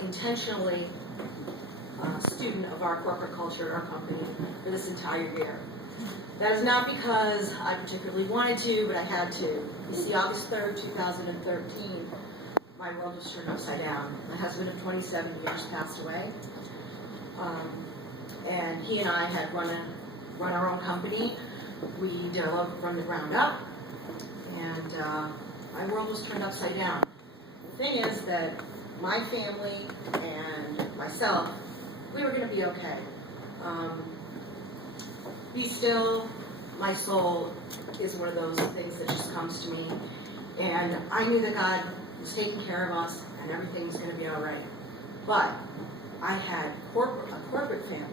intentionally student of our corporate culture at our company for this entire year. That is not because I particularly wanted to, but I had to. You see, August 3rd, 2013, my world was turned upside down. My husband of 27 years passed away. And he and I had run our own company. We developed from the ground up, and my world was turned upside down. The thing is that my family and myself, we were going to be okay. Be still, my soul is one of those things that just comes to me, and I knew that God was taking care of us and everything was going to be all right. But I had a corporate family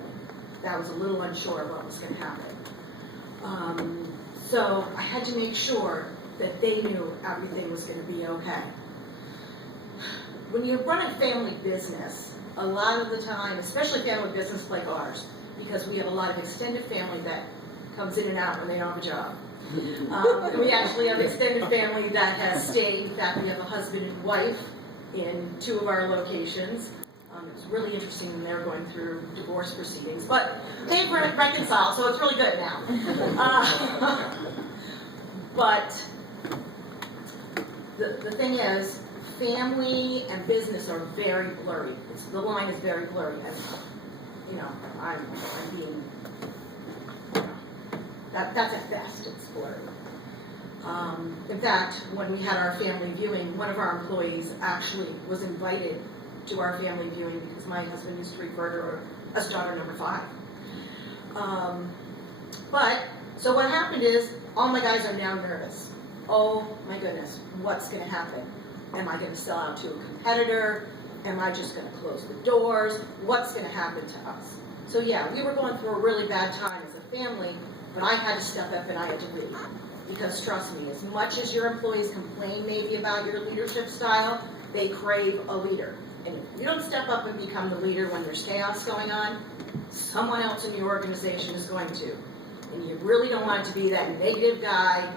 that was a little unsure of what was going to happen. So I had to make sure that they knew everything was going to be okay. When you run a family business, a lot of the time, especially family business like ours, because we have a lot of extended family that comes in and out when they don't have a job. We actually have extended family that has stayed. In fact, we have a husband and wife in 2 of our locations. It was really interesting when they were going through divorce proceedings, but they've reconciled, so it's really good now. But the thing is, family and business are very blurry. The line is very blurry, and I'm being, that's at best, it's blurry. In fact, when we had our family viewing, one of our employees actually was invited to our family viewing because my husband used to refer to her as daughter number 5. So what happened is, all my guys are now nervous. Oh my goodness, what's going to happen? Am I going to sell out to a competitor? Am I just going to close the doors? What's going to happen to us? So yeah, we were going through a really bad time as a family, but I had to step up and I had to lead. Because trust me, as much as your employees complain maybe about your leadership style, they crave a leader. And if you don't step up and become the leader when there's chaos going on, someone else in your organization is going to. And you really don't want to be that negative guy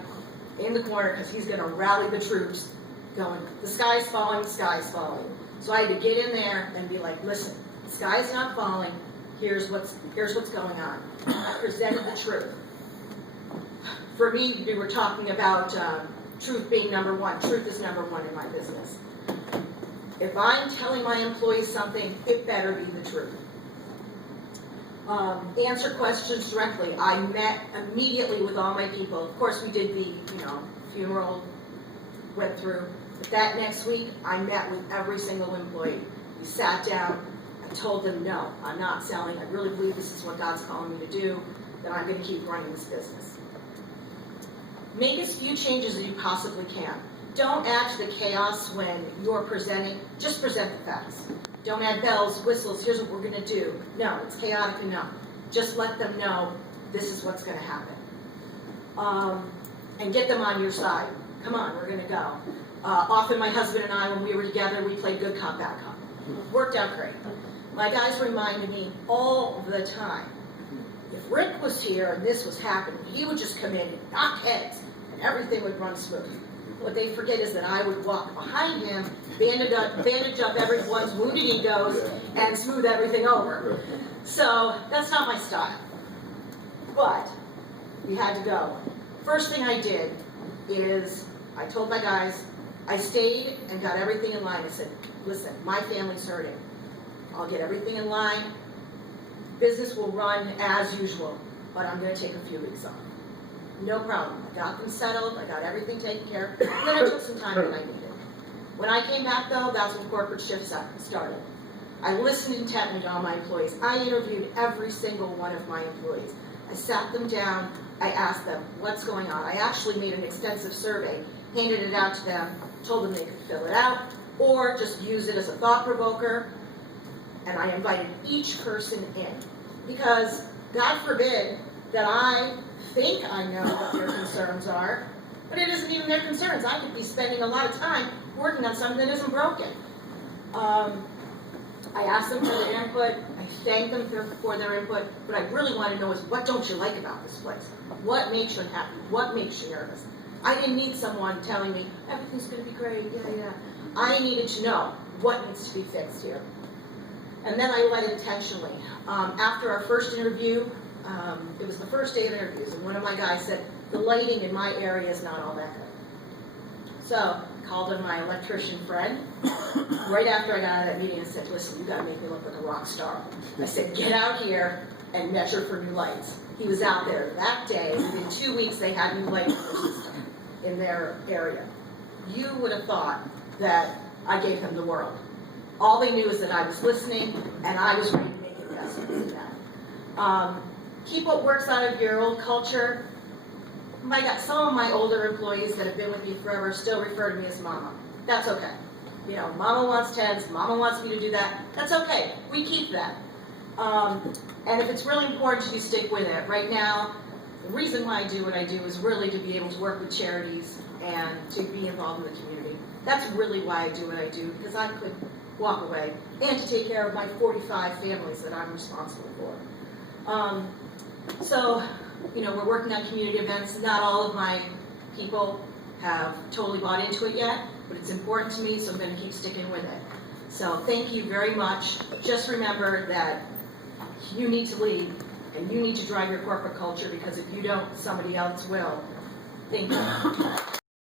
in the corner because he's going to rally the troops going, the sky's falling, the sky's falling. So I had to get in there and be like, listen, the sky's not falling, here's what's going on. I presented the truth. For me, we were talking about truth being number 1. Truth is number 1 in my business. If I'm telling my employees something, it better be the truth. Answer questions directly. I met immediately with all my people. Of course, we did the, funeral, went through. But that next week, I met with every single employee. We sat down. I told them, no, I'm not selling. I really believe this is what God's calling me to do, that I'm going to keep running this business. Make as few changes as you possibly can. Don't add to the chaos when you're presenting. Just present the facts. Don't add bells, whistles, here's what we're going to do. No, it's chaotic enough. Just let them know this is what's going to happen. And get them on your side. Come on, we're going to go. Often my husband and I, when we were together, we played good cop, bad cop. Worked out great. My guys reminded me all the time, if Rick was here and this was happening, he would just come in and knock heads, and everything would run smooth. What they forget is that I would walk behind him, bandage up everyone's wounded egos, and smooth everything over. So that's not my style. But we had to go. First thing I did is I told my guys, I stayed and got everything in line. I said, listen, my family's hurting. I'll get everything in line. Business will run as usual, but I'm going to take a few weeks off. No problem. I got them settled. I got everything taken care of. And then I took some time that I needed. When I came back, though, that's when corporate shifts started. I listened intently to all my employees. I interviewed every single one of my employees. I sat them down. I asked them, what's going on? I actually made an extensive survey, handed it out to them, told them they could fill it out, or just use it as a thought provoker. And I invited each person in. Because, God forbid, that I think I know what their concerns are, but it isn't even their concerns. I could be spending a lot of time working on something that isn't broken. I asked them for their input. I thanked them for their input. What I really want to know is, what don't you like about this place? What makes you unhappy? What makes you nervous? I didn't need someone telling me, everything's going to be great, yeah. I needed to know, what needs to be fixed here. And then I led intentionally. After our first interview, it was the first day of interviews, and one of my guys said, the lighting in my area is not all that good. So I called in my electrician friend right after I got out of that meeting and said, listen, you gotta make me look like a rock star. I said, get out here and measure for new lights. He was out there that day. Within 2 weeks, they had new lighting system in their area. You would have thought that I gave them the world. All they knew is that I was listening, and I was ready to make investments in that. Keep what works out of your old culture. Some of my older employees that have been with me forever still refer to me as Mama. That's okay. You know, Mama wants tents, Mama wants me to do that. That's okay. We keep that. And if it's really important to you, stick with it. Right now, the reason why I do what I do is really to be able to work with charities and to be involved in the community. That's really why I do what I do, because I could walk away and to take care of my 45 families that I'm responsible for. So, you know, we're working on community events. Not all of my people have totally bought into it yet, but it's important to me, so I'm going to keep sticking with it. So thank you very much. Just remember that you need to lead, and you need to drive your corporate culture, because if you don't, somebody else will. Thank you.